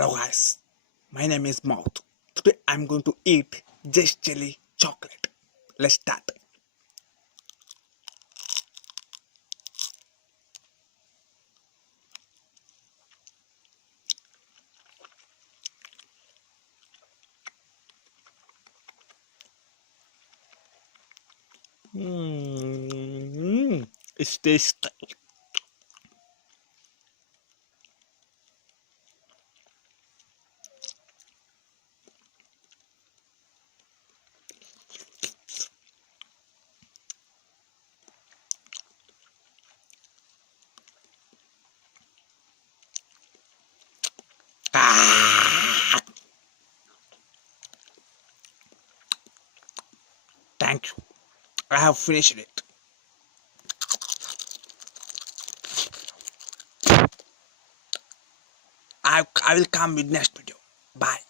Hello guys, my name is Mouth. Today I'm going to eat Just Jelly chocolate. Let's start. It's tasty. Ah, thank you. I have finished it. I will come with next video. Bye.